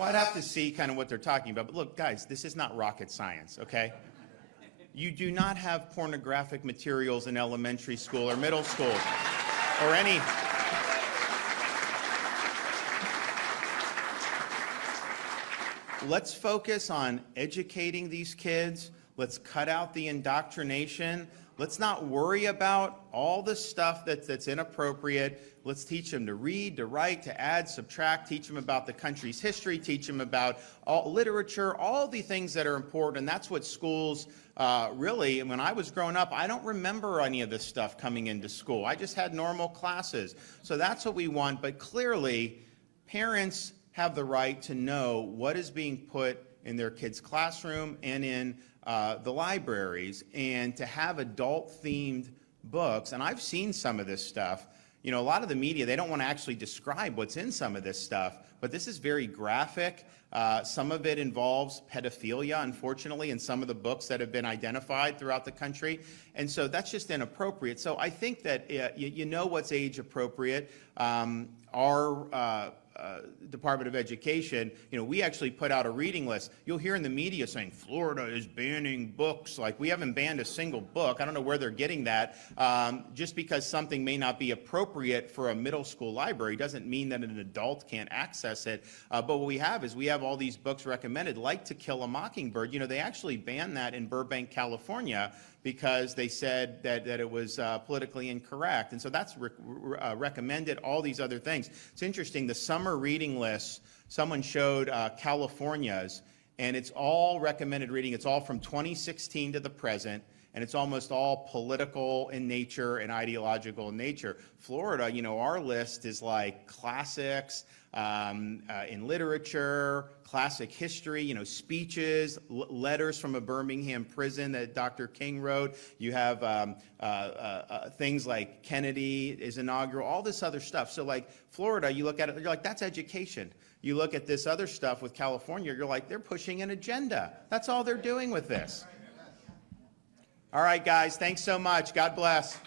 Well, I'd have to see kind of what they're talking about. But look, guys, this is not rocket science, okay? You do not have pornographic materials in elementary school or middle school or any... Let's focus on educating these kids. Let's cut out the indoctrination. Let's not worry about all the stuff that's inappropriate. Let's teach them to read, to write, to add, subtract, teach them about the country's history, teach them about all literature, all the things that are important. And that's what schools really, when I was growing up, I don't remember any of this stuff coming into school. I just had normal classes. So that's what we want. But clearly, parents have the right to know what is being put in their kids' classroom and in the libraries, and to have adult-themed books. And I've seen some of this stuff. You know, a lot of the media, they don't want to actually describe what's in some of this stuff, but this is very graphic. Some of it involves pedophilia, unfortunately, in some of the books that have been identified throughout the country. And so that's just inappropriate. So I think that you know what's age appropriate. Our Department of Education, you know, we actually put out a reading list. You'll hear in the media saying Florida is banning books. Like, we haven't banned a single book. I don't know where they're getting that. Just because something may not be appropriate for a middle school library doesn't mean that an adult can't access it. But what we have is we have all these books recommended, like To Kill a Mockingbird. You know, they actually banned that in Burbank, California, because they said that it was politically incorrect. And so that's recommended, all these other things. It's interesting, the summer reading list, someone showed California's, and it's all recommended reading. It's all from 2016 to the present, and it's almost all political in nature and ideological in nature. Florida, you know, our list is like classics in literature, classic history, you know, speeches, letters from a Birmingham prison that Dr. King wrote. You have things like Kennedy is inaugural, all this other stuff. So like Florida, you look at it, you're like, that's education. You look at this other stuff with California, you're like, they're pushing an agenda. That's all they're doing with this. All right, guys, thanks so much. God bless.